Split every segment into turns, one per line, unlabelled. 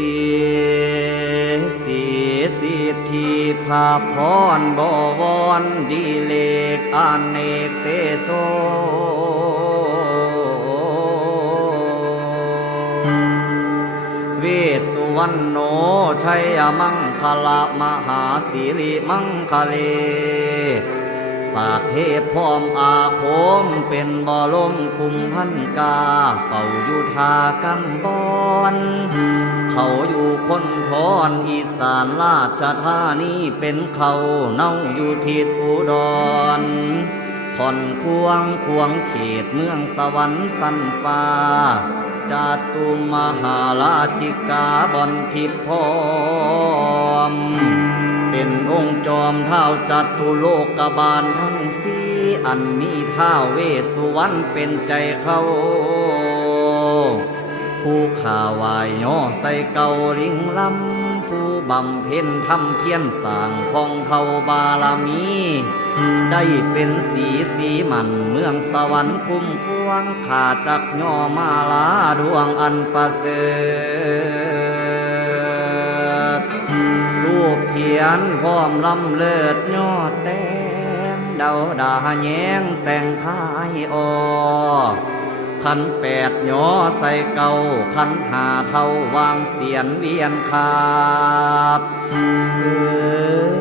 สีสีสิทธิภาพรบวรดีเลกอเนกเตโสเวสุวรรณโนชัยมังคละมหาสิริมังคเล สาเทพพร้อมอาคมเป็นบอลมกุมพันกาเฝ้าอยู่ทากันบอนเขาอยู่คนทออีสานราชธานีเป็นเขาเน่าอยู่ทิศอุดรคอนควงควงเขตเมืองสวรรค์สันฟ้าจาตุมหาราชิกาบอนทิพย์พร้อม เป็นองค์จอมเท้าจัตุโลกบาลทั้งสี่อันมีท้าเวสสุวรรณเป็นใจเขาผู้ข่าวายย่อใส่เกาลิงลำผู้บำเพ็ญทำเพียรสร้างพองเทาบารมี ได้เป็นสีสีมันเมืองสวรรค์คุ้มควงขาจักย่อมาลาดวงอันประเสริฐ รูปเทียนพร้อมลำเลิศยอดแต้มเดาดาแยงแต่งคายออขันแปดยอใส่เก่าขันหาเท่าวางเสียนเวียนคาบเสือ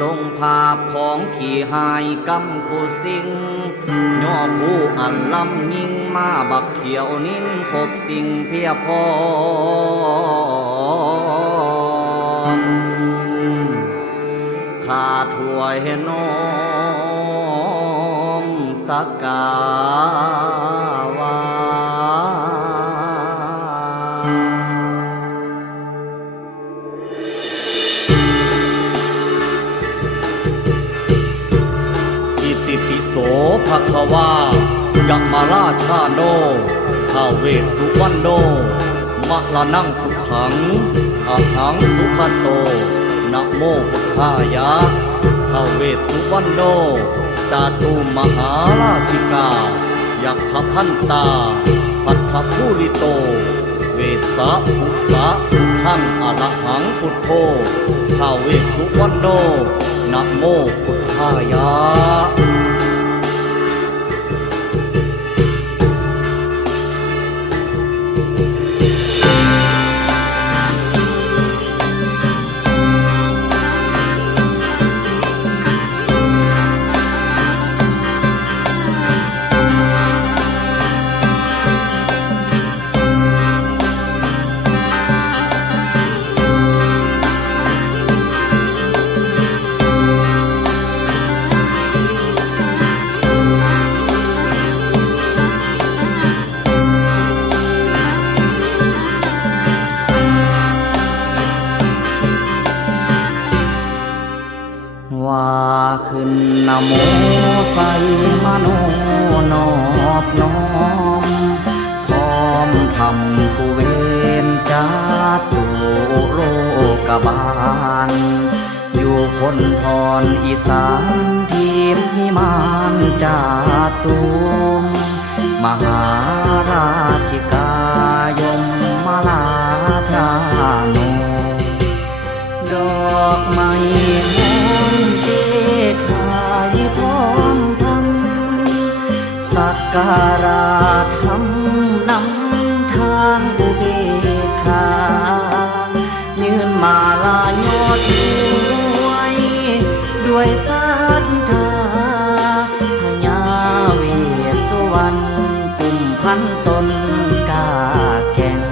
ลงภาพของขี่หายกำคูสิง ย่อผู้อันลำยิงมาบักเขียวนิ้นขบสิ่งเพียพอข้าถวยน้อมสักกา ราชาโนท้าเวสสุวรรณโนมะละนังสุขังอาหังสุขโตนะโมพุทธายะท้าเวสสุวรรณโนจาตุมหาราชิกา ยักขพันตาพัทธภูริโต เวสะภุสะพุทธังอรหังพุทโธท้าเวสสุวรรณโนนะโมพุทธายะ ขึ้นนโมใส่มโนนอบน้อมพร้อมทำผู้เวนจาตุโลกบาล อยู่คนพรอีสานทีมพิมานจาตุมมหาราชิกายมมาลาชาโนดอกไม้ การะทำนำทางอุเบกขายืนมาลายอดวยด้วยศรัทธาพญาเวสสุวรรณปุ่มพันตนกาแก่ง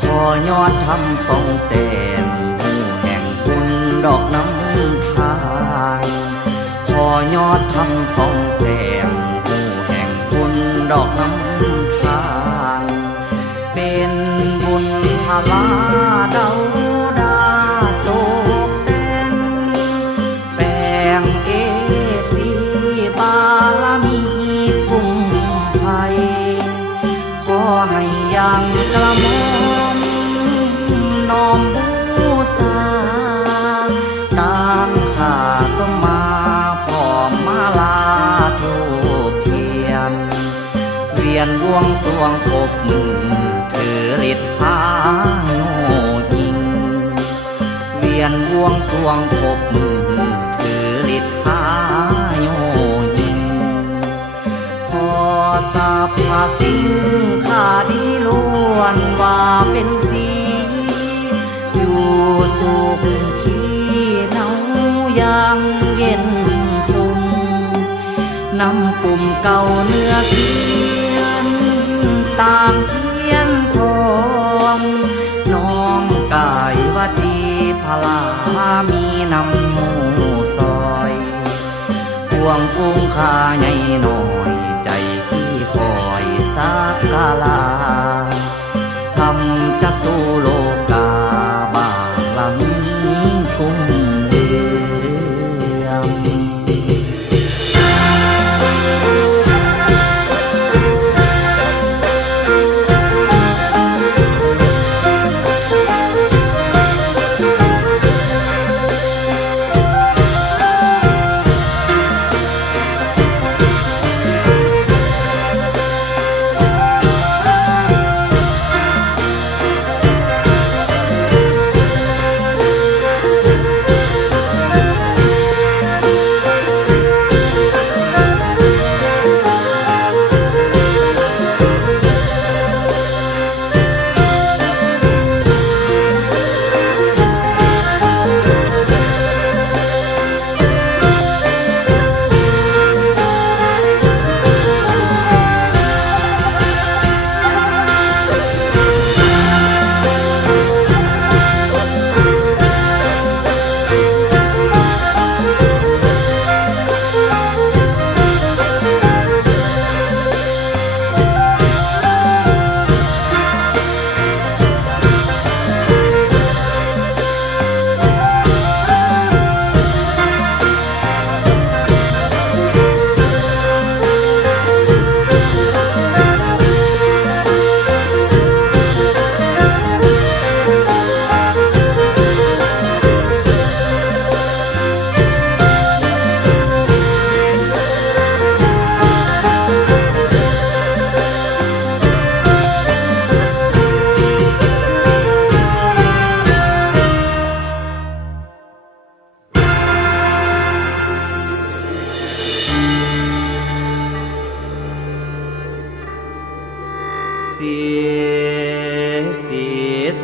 ขอยอดทำทรงแจงหูแห่งบุญดอกน้ำทานขอยอดทำทรงแจงหูแห่งบุญ ดอกน้ำทานเป็นบุญพลาเดา วงสรวงครบมือถือฤทธิ์พาโยยิง เวียนวงสวงพบมือถือฤทธิ์พาโยยิงขอสาพาสิงข้าดีล้วนว่าเป็นสีอยู่สุขขีเนายังเย็นสุมนำปุ่มเก่าเนื้อสี ต่างเพียนทองน้องกายวัดีพลามีนำหมูซอยพวงฟุ้งคาใหญ่หน่อ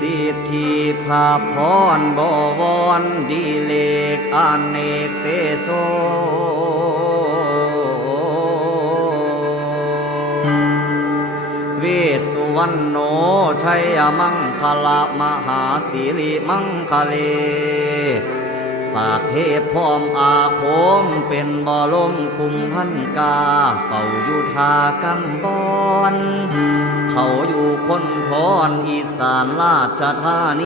สิทธิภาพรบวรดีเลกอเนกเตโซเวสสุวรรณโนชัยมังคละมหาสิริมังคเล สาเทพพร้อมอาคม เป็นบ่ลมกุมพันกา เฝ้าอยู่ทากันบอน เขาอยู่คนทอนอีสานราชธานี